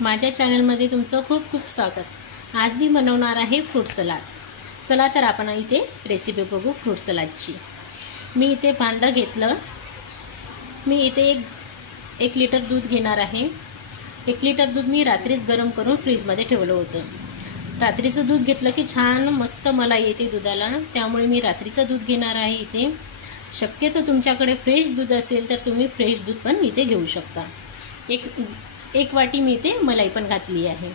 माझ्या चॅनलमध्ये तुमचं खूप खूप स्वागत। आज मी बनवणार आहे फ्रूट सलाद। चला तर आपण इथे रेसिपी बघू फ्रूट सलादची। मी इथे भांडं घेतलं। मी इथे एक लिटर दूध घेणार आहे। 1 लिटर दूध मी रात्रीच गरम करून फ्रीजमध्ये ठेवलं होतं। रात्रीचं दूध घेतलं की छान मस्त मलाई येते दुधाला, त्यामुळे मी रात्रीचं दूध घेणार आहे इथे। शक्यतो तुमच्याकडे फ्रेश दूध असेल तर तुम्ही फ्रेश दूध पण इथे घेऊ शकता। एक वाटी मी इथे मलाई पण घातली आहे।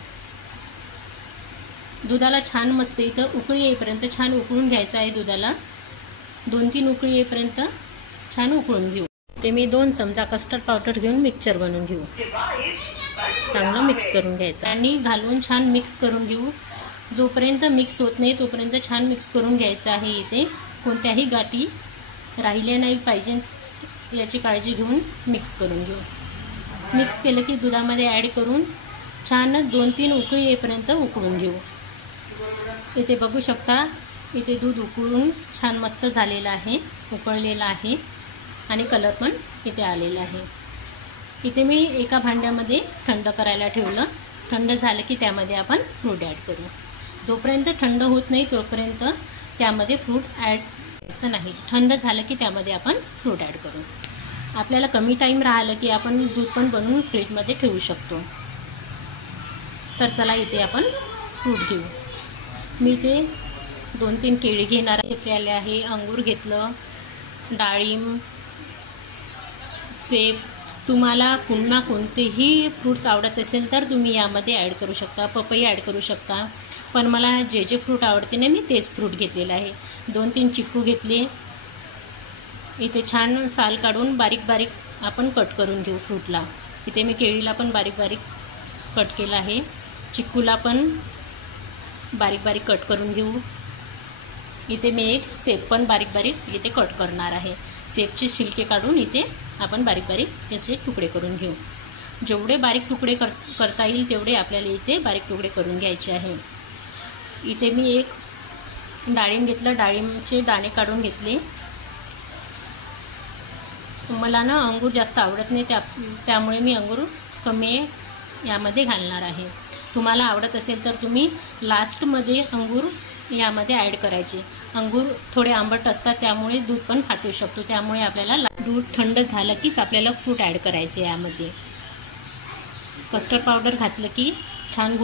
दुधाला छान मस्त इथं उकळी येईपर्यंत छान उकळून घ्यायचं आहे। दुधाला 2-3 उकळी येईपर्यंत छान उकळून घेऊ। ते मी 2 चमचा कस्टर्ड पावडर घेऊन मिक्सचर बनवून घेऊ। चांगलं मिक्स करून घ्यायचं आणि घालून छान मिक्स करून घेऊ। जोपर्यंत मिक्स होत नाही तोपर्यंत छान मिक्स करून घ्यायचं आहे। इथे कोणत्याही गाठी राहिल्या नाही पाहिजे याची काळजी घेऊन मिक्स करून घेऊ। मिक्स केलं की दुधामध्ये ॲड करून छान 2-3 उकळी येईपर्यंत उकळून घेऊ। इथे बघू शकता, इथे दूध उकळून छान मस्त झालेलं आहे, उकळलेलं आहे आणि कलर पण इथे आलेला आहे। इथे मी एका भांड्यामध्ये थंड करायला ठेवलं। थंड झालं की त्यामध्ये आपण फ्रूट ॲड करू। जोपर्यंत थंड होत नाही तोपर्यंत त्यामध्ये फ्रूट ॲड करायचं नाही। थंड झालं की त्यामध्ये आपण फ्रूट ॲड करू। आपल्याला कमी टाइम राहिलं की आपण दूध पण बनवून फ्रीजमध्ये ठेवू शकतो। तर चला इथे आपण फ्रूट घेऊ। मी इथे 2-3 केळी घेतलेले आहे, अंगूर घेतलं, डाळिंब, सेब। तुम्हाला पुन्हा कोणतेही फ्रूट्स आवडत असेल तर तुम्ही यामध्ये ॲड करू शकता। पपई ॲड करू शकता, पण मला जे फ्रूट आवडते ना मी तेच फ्रूट घेतलेलं आहे। 2-3 चिक्कू घेतले। इथे छान साल काढून बारीक बारीक आपण कट करून घेऊ फ्रूटला। इथे मी केळीला पण बारीक बारीक कट केलं आहे, चिक्कूला पण बारीक बारीक कट करून घेऊ। इथे मी एक सेब पण बारीक बारीक इथे कट करणार आहे। सेबचे छिलके काढून इथे आपण बारीक बारीक असे तुकडे करून घेऊ। जेवढे बारीक तुकडे करता येईल तेवढे आपल्याला इथे बारीक तुकडे करून घ्यायचे आहे। इथे मी एक डाळिंब घेतलं, डाळिंबचे दाणे काढून घेतले। मला ना अंगूर जास्त आवडत नाही, त्यामुळे मी अंगूर कमी यामध्ये घालणार आहे। तुम्हाला आवडत असेल तर तुम्ही लास्टमध्ये अंगूर यामध्ये ॲड करायचे। अंगूर थोडे आंबट असतात त्यामुळे दूध पण फाटू शकतो, त्यामुळे आपल्याला दूध थंड झालं कीच आपल्याला फ्रूट ॲड करायचे। यामध्ये कस्टर्ड पावडर घातलं की छान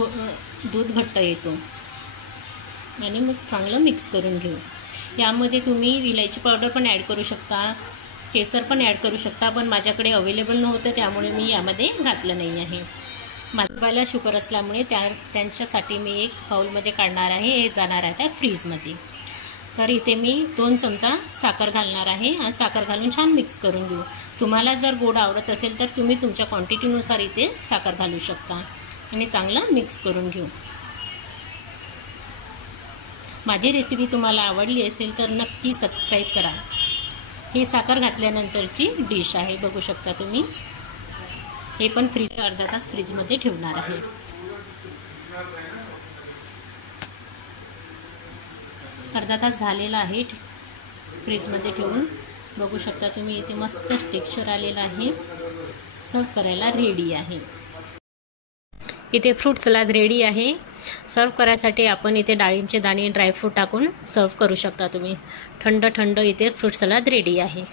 दूध घट्ट येतो आणि मग चांगलं मिक्स करून घेऊ। यामध्ये तुम्ही इलायची पावडर पण ॲड करू शकता, केसर पण ॲड करू शकता, पण माझ्याकडे अवेलेबल नव्हतं त्यामुळे मी यामध्ये घातलं नाही आहे। माझ्याला शुगर असल्यामुळे त्यांच्यासाठी मी एक बाउलमध्ये काढणार आहे, हे जाणार आहे फ्रीजमध्ये। तर इथे मी 2 चमचा साखर घालणार आहे आणि साखर घालून छान मिक्स करून घेऊ। तुम्हाला जर गोड आवडत असेल तर तुम्ही तुमच्या क्वांटिटीनुसार इथे साखर घालू शकता आणि चांगलं मिक्स करून घेऊ। माझी रेसिपी तुम्हाला आवडली असेल तर नक्की सबस्क्राईब करा। ही साखर घातल्यानंतरची डिश आहे, बघू शकता तुम्ही। हे पण अर्धा तास फ्रीजमध्ये ठेवणार आहे। अर्धा तास झालेला आहे फ्रीजमध्ये ठेवून, बघू शकता तुम्ही। इथे मस्त टेक्स्चर आलेलं आहे, सर्व करायला रेडी आहे। इथे फ्रूट सलाद रेडी आहे। सर्व करायसाठी आपण इथे डाळिंबचे दाणे ड्रायफ्रूट टाकून सर्व करू शकता तुम्ही। थंड थंड इथे फ्रूट सलाद रेडी आहे।